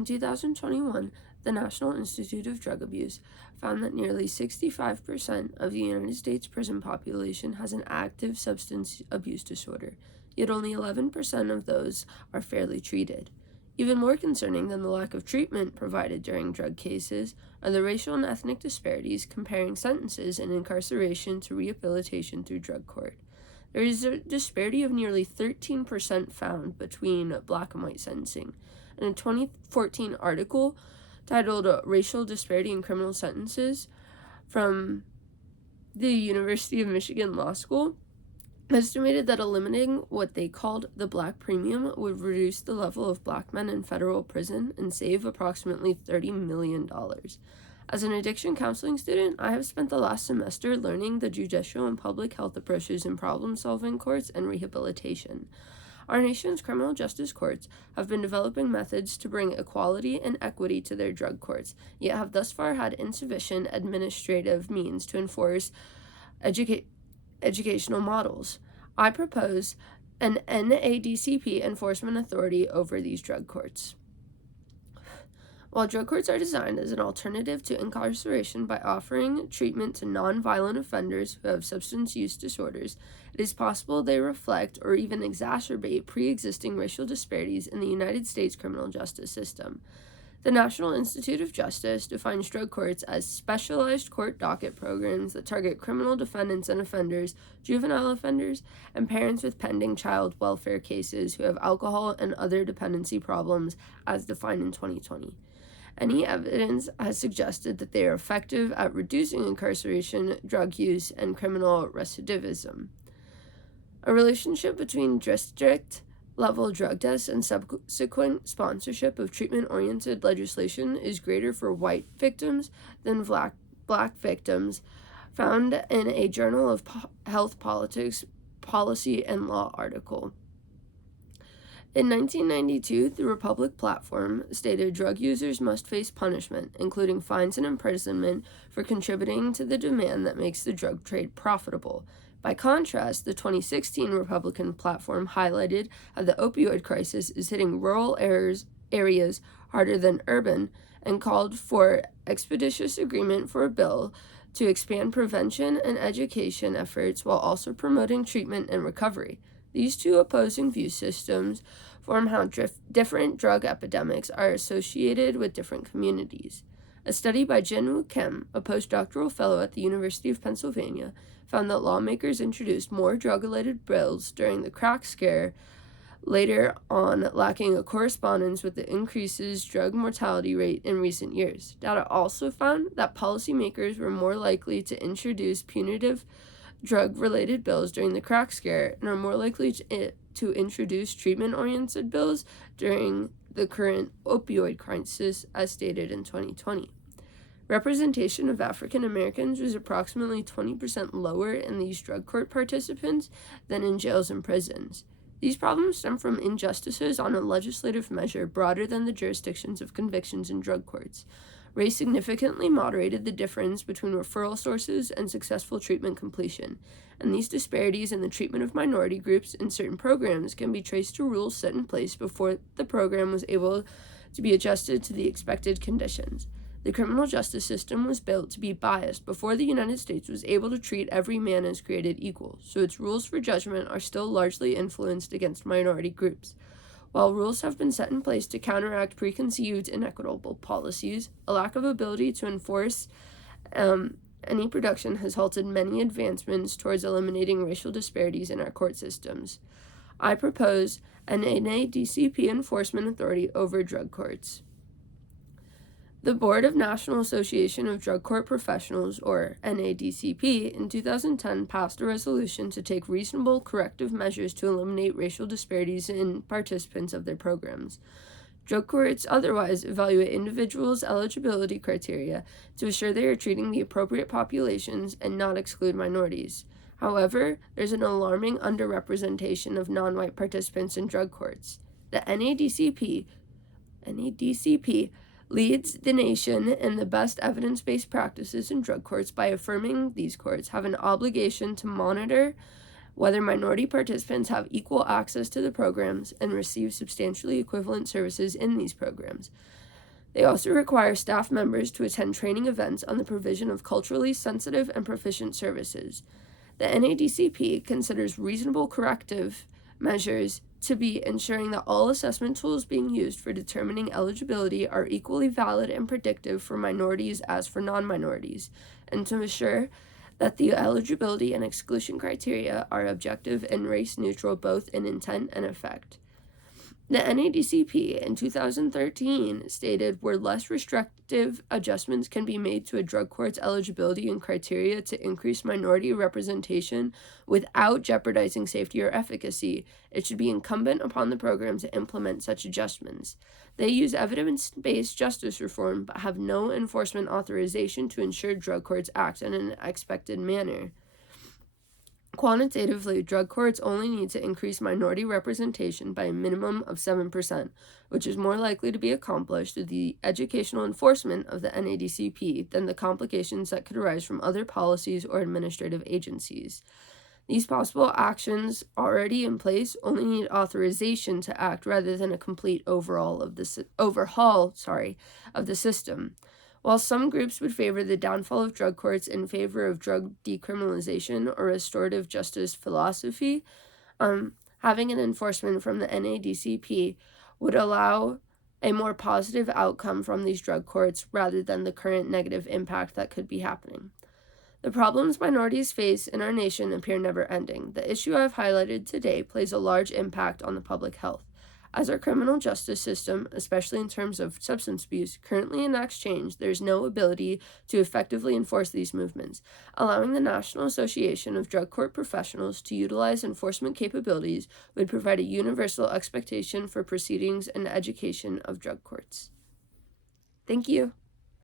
In 2021, the National Institute of Drug Abuse found that nearly 65% of the United States prison population has an active substance abuse disorder, yet only 11% of those are fairly treated. Even more concerning than the lack of treatment provided during drug cases are the racial and ethnic disparities comparing sentences in incarceration to rehabilitation through drug court. There is a disparity of nearly 13% found between black and white sentencing. In a 2014 article titled Racial Disparity in Criminal Sentences from the University of Michigan Law School, estimated that eliminating what they called the black premium would reduce the level of black men in federal prison and save approximately $30 million. As an addiction counseling student, I have spent the last semester learning the judicial and public health approaches in problem-solving courts and rehabilitation. Our nation's criminal justice courts have been developing methods to bring equality and equity to their drug courts, yet have thus far had insufficient administrative means to enforce educational models. I propose an NADCP enforcement authority over these drug courts. While drug courts are designed as an alternative to incarceration by offering treatment to nonviolent offenders who have substance use disorders, it is possible they reflect or even exacerbate pre-existing racial disparities in the United States criminal justice system. The National Institute of Justice defines drug courts as specialized court docket programs that target criminal defendants and offenders, juvenile offenders, and parents with pending child welfare cases who have alcohol and other dependency problems as defined in 2020. Any evidence has suggested that they are effective at reducing incarceration, drug use, and criminal recidivism. A relationship between district-level drug tests and subsequent sponsorship of treatment-oriented legislation is greater for white victims than black victims, found in a Journal of Health Politics, Policy, and Law article. In 1992, the Republic platform stated drug users must face punishment, including fines and imprisonment, for contributing to the demand that makes the drug trade profitable. By contrast, the 2016 Republican platform highlighted how the opioid crisis is hitting rural areas harder than urban and called for expeditious agreement for a bill to expand prevention and education efforts while also promoting treatment and recovery. These two opposing view systems form how different drug epidemics are associated with different communities. A study by Jinwoo Kim, a postdoctoral fellow at the University of Pennsylvania, found that lawmakers introduced more drug-related bills during the crack scare later on, lacking a correspondence with the increases drug mortality rate in recent years. Data also found that policymakers were more likely to introduce punitive drug-related bills during the crack scare and are more likely to introduce treatment-oriented bills during the current opioid crisis, as stated in 2020. Representation of African Americans was approximately 20% lower in these drug court participants than in jails and prisons. These problems stem from injustices on a legislative measure broader than the jurisdictions of convictions in drug courts. Race significantly moderated the difference between referral sources and successful treatment completion, and these disparities in the treatment of minority groups in certain programs can be traced to rules set in place before the program was able to be adjusted to the expected conditions. The criminal justice system was built to be biased before the United States was able to treat every man as created equal, so its rules for judgment are still largely influenced against minority groups. While rules have been set in place to counteract preconceived inequitable policies, a lack of ability to enforce any production has halted many advancements towards eliminating racial disparities in our court systems. I propose an NADCP enforcement authority over drug courts. The Board of National Association of Drug Court Professionals, or NADCP, in 2010 passed a resolution to take reasonable corrective measures to eliminate racial disparities in participants of their programs. Drug courts otherwise evaluate individuals' eligibility criteria to assure they are treating the appropriate populations and not exclude minorities. However, there's an alarming underrepresentation of non-white participants in drug courts. The NADCP leads the nation in the best evidence-based practices in drug courts by affirming these courts have an obligation to monitor whether minority participants have equal access to the programs and receive substantially equivalent services in these programs. They also require staff members to attend training events on the provision of culturally sensitive and proficient services. The NADCP considers reasonable corrective measures to be ensuring that all assessment tools being used for determining eligibility are equally valid and predictive for minorities as for non-minorities, and to ensure that the eligibility and exclusion criteria are objective and race-neutral both in intent and effect. The NADCP in 2013 stated where less restrictive adjustments can be made to a drug court's eligibility and criteria to increase minority representation without jeopardizing safety or efficacy, it should be incumbent upon the program to implement such adjustments. They use evidence-based justice reform but have no enforcement authorization to ensure drug courts act in an expected manner. Quantitatively, drug courts only need to increase minority representation by a minimum of 7%, which is more likely to be accomplished through the educational enforcement of the NADCP than the complications that could arise from other policies or administrative agencies. These possible actions already in place only need authorization to act rather than a complete overhaul of the system. While some groups would favor the downfall of drug courts in favor of drug decriminalization or restorative justice philosophy, having an enforcement from the NADCP would allow a more positive outcome from these drug courts rather than the current negative impact that could be happening. The problems minorities face in our nation appear never-ending. The issue I've highlighted today plays a large impact on the public health. As our criminal justice system, especially in terms of substance abuse, currently enacts change, there is no ability to effectively enforce these movements. Allowing the National Association of Drug Court Professionals to utilize enforcement capabilities would provide a universal expectation for proceedings and education of drug courts. Thank you.